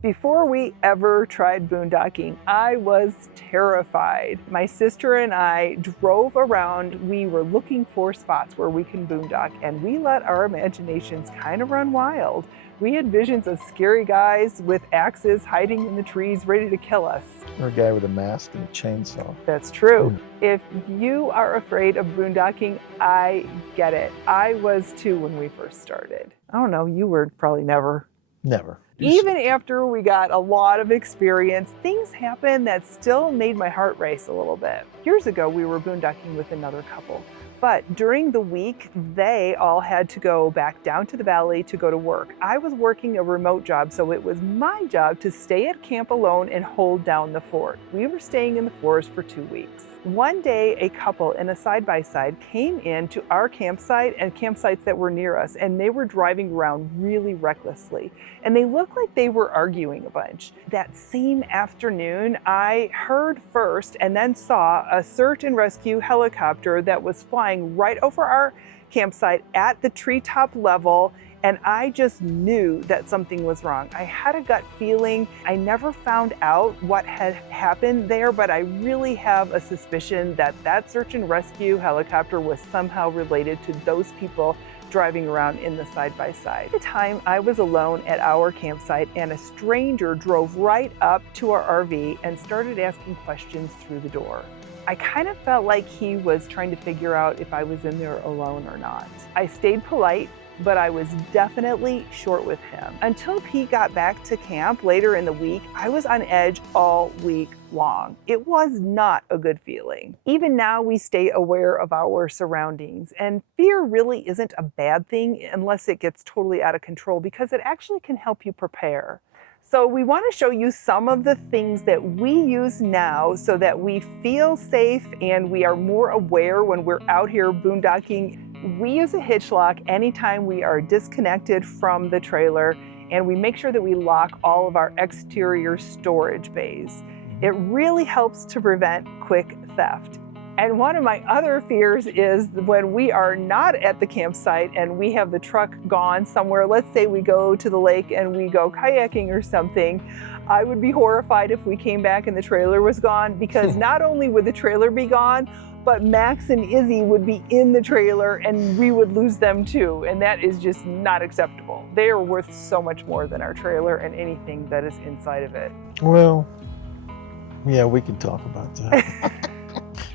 Before we ever tried boondocking, I was terrified. My sister and I drove around. We were looking for spots where we can boondock, and we let our imaginations kind of run wild. We had visions of scary guys with axes hiding in the trees ready to kill us. Or a guy with a mask and a chainsaw. That's true. If you are afraid of boondocking, I get it. I was too when we first started. I don't know, you were probably never. Never. Even after we got a lot of experience, things happened that still made my heart race a little bit. Years ago, we were boondocking with another couple, but during the week, they all had to go back down to the valley to go to work. I was working a remote job, so it was my job to stay at camp alone and hold down the fort. We were staying in the forest for 2 weeks. One day, a couple in a side-by-side came in to our campsite and campsites that were near us, and they were driving around really recklessly. And they looked like they were arguing a bunch. That same afternoon, I heard first and then saw a search and rescue helicopter that was flying right over our campsite at the treetop level, and I just knew that something was wrong. I had a gut feeling. I never found out what had happened there, but I really have a suspicion that that search and rescue helicopter was somehow related to those people driving around in the side-by-side. At the time, I was alone at our campsite, and a stranger drove right up to our RV and started asking questions through the door. I kind of felt like he was trying to figure out if I was in there alone or not. I stayed polite, but I was definitely short with him. Until Pete got back to camp later in the week, I was on edge all week long. It was not a good feeling. Even now, we stay aware of our surroundings, and fear really isn't a bad thing unless it gets totally out of control, because it actually can help you prepare. So we want to show you some of the things that we use now so that we feel safe and we are more aware when we're out here boondocking. We use a hitch lock anytime we are disconnected from the trailer, and we make sure that we lock all of our exterior storage bays. It really helps to prevent quick theft. And one of my other fears is when we are not at the campsite and we have the truck gone somewhere. Let's say we go to the lake and we go kayaking or something. I would be horrified if we came back and the trailer was gone, because not only would the trailer be gone, but Max and Izzy would be in the trailer and we would lose them too. And that is just not acceptable. They are worth so much more than our trailer and anything that is inside of it. Well, yeah, we can talk about that.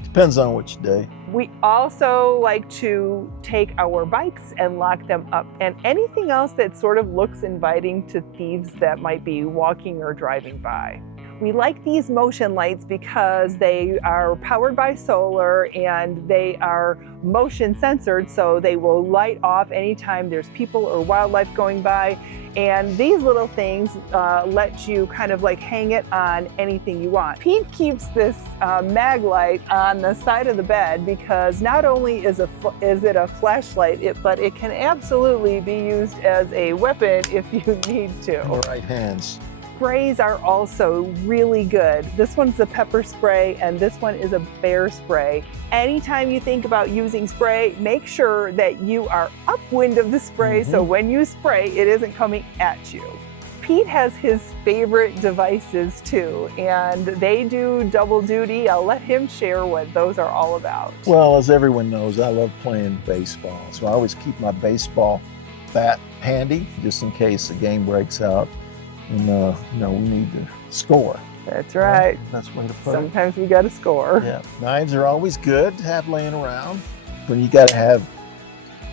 Depends on which day. We also like to take our bikes and lock them up, and anything else that sort of looks inviting to thieves that might be walking or driving by. We like these motion lights because they are powered by solar and they are motion censored, so they will light off anytime there's people or wildlife going by. And these little things let you kind of like hang it on anything you want. Pete keeps this mag light on the side of the bed because not only is it a flashlight, but it can absolutely be used as a weapon if you need to. All right, hands. Sprays are also really good. This one's a pepper spray and this one is a bear spray. Anytime you think about using spray, make sure that you are upwind of the spray so when you spray, it isn't coming at you. Pete has his favorite devices too, and they do double duty. I'll let him share what those are all about. Well, as everyone knows, I love playing baseball, so I always keep my baseball bat handy just in case the game breaks out. And we need to score. That's right. That's the way to put it. Sometimes we got to score. Yeah, knives are always good to have laying around, but you got to have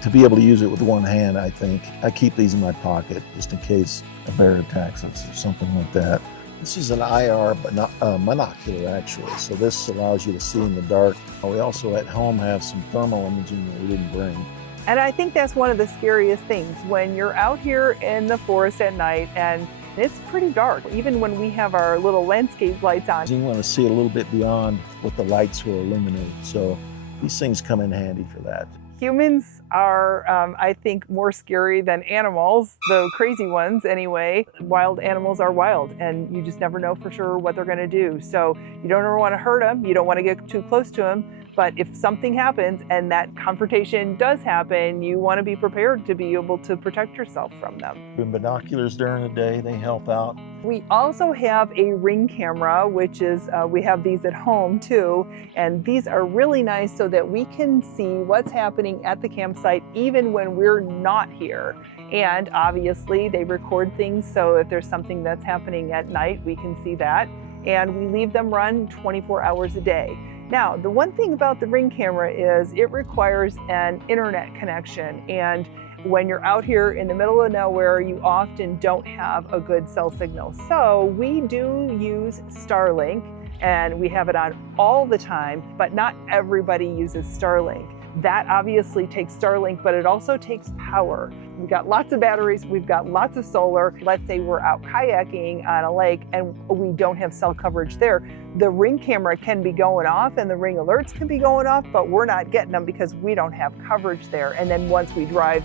to be able to use it with one hand. I think I keep these in my pocket just in case a bear attacks us or something like that. This is an IR, but not monocular actually. So this allows you to see in the dark. We also at home have some thermal imaging that we didn't bring. And I think that's one of the scariest things when you're out here in the forest at night and it's pretty dark, even when we have our little landscape lights on. You want to see a little bit beyond what the lights will illuminate. So these things come in handy for that. Humans are, I think, more scary than animals, the crazy ones anyway. Wild animals are wild, and you just never know for sure what they're going to do. So you don't ever want to hurt them. You don't want to get too close to them. But if something happens and that confrontation does happen, you want to be prepared to be able to protect yourself from them. Binoculars during the day, they help out. We also have a ring camera, which is, we have these at home too. And these are really nice so that we can see what's happening at the campsite even when we're not here. And obviously they record things, so if there's something that's happening at night, we can see that. And we leave them run 24 hours a day. Now, the one thing about the ring camera is it requires an internet connection. And when you're out here in the middle of nowhere, you often don't have a good cell signal. So we do use Starlink, and we have it on all the time, but not everybody uses Starlink. That obviously takes Starlink, but it also takes power. We've got lots of batteries, we've got lots of solar. Let's say we're out kayaking on a lake and we don't have cell coverage there. The ring camera can be going off and the ring alerts can be going off, but we're not getting them because we don't have coverage there. And then once we drive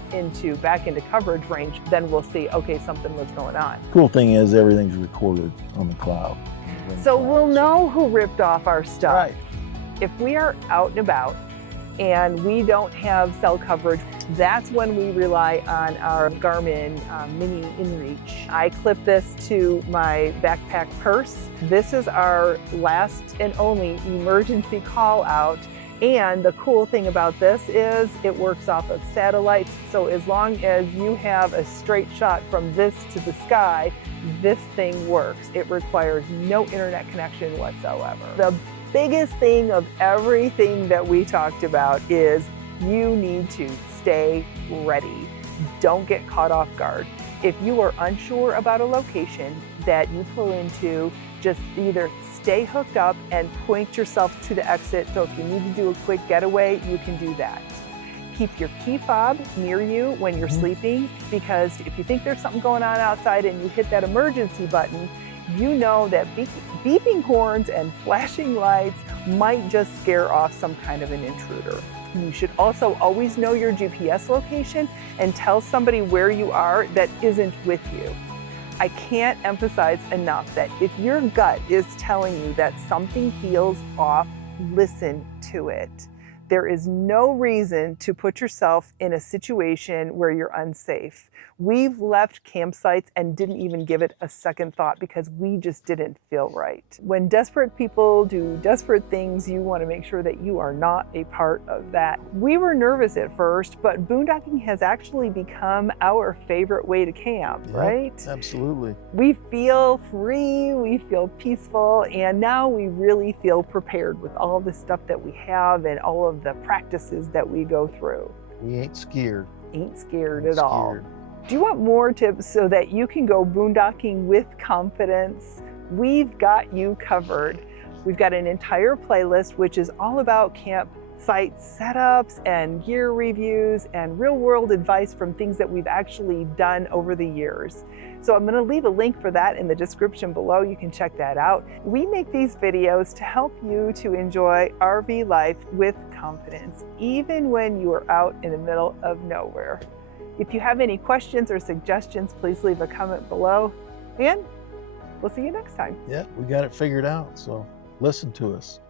back into coverage range, then we'll see, okay, something was going on. Cool thing is everything's recorded on the cloud. So we'll know who ripped off our stuff. Right. If we are out and about and we don't have cell coverage, that's when we rely on our Garmin Mini InReach. I clip this to my backpack purse. This is our last and only emergency call out. And the cool thing about this is it works off of satellites. So as long as you have a straight shot from this to the sky, this thing works. It requires no internet connection whatsoever. The biggest thing of everything that we talked about is you need to stay ready. Don't get caught off guard. If you are unsure about a location that you pull into, just either stay hooked up and point yourself to the exit. So if you need to do a quick getaway, you can do that. Keep your key fob near you when you're sleeping, because if you think there's something going on outside and you hit that emergency button, you know that beeping horns and flashing lights might just scare off some kind of an intruder. You should also always know your GPS location and tell somebody where you are that isn't with you. I can't emphasize enough that if your gut is telling you that something feels off, listen to it. There is no reason to put yourself in a situation where you're unsafe. We've left campsites and didn't even give it a second thought because we just didn't feel right. When desperate people do desperate things, you want to make sure that you are not a part of that. We were nervous at first, but boondocking has actually become our favorite way to camp, right? Absolutely. We feel free, we feel peaceful, and now we really feel prepared with all the stuff that we have and all of the practices that we go through. We ain't scared. Ain't scared at all. Do you want more tips so that you can go boondocking with confidence? We've got you covered. We've got an entire playlist which is all about campsite setups and gear reviews and real world advice from things that we've actually done over the years. So I'm going to leave a link for that in the description below. You can check that out. We make these videos to help you to enjoy RV life with confidence, even when you are out in the middle of nowhere. If you have any questions or suggestions, please leave a comment below, and we'll see you next time. Yeah, we got it figured out, so listen to us.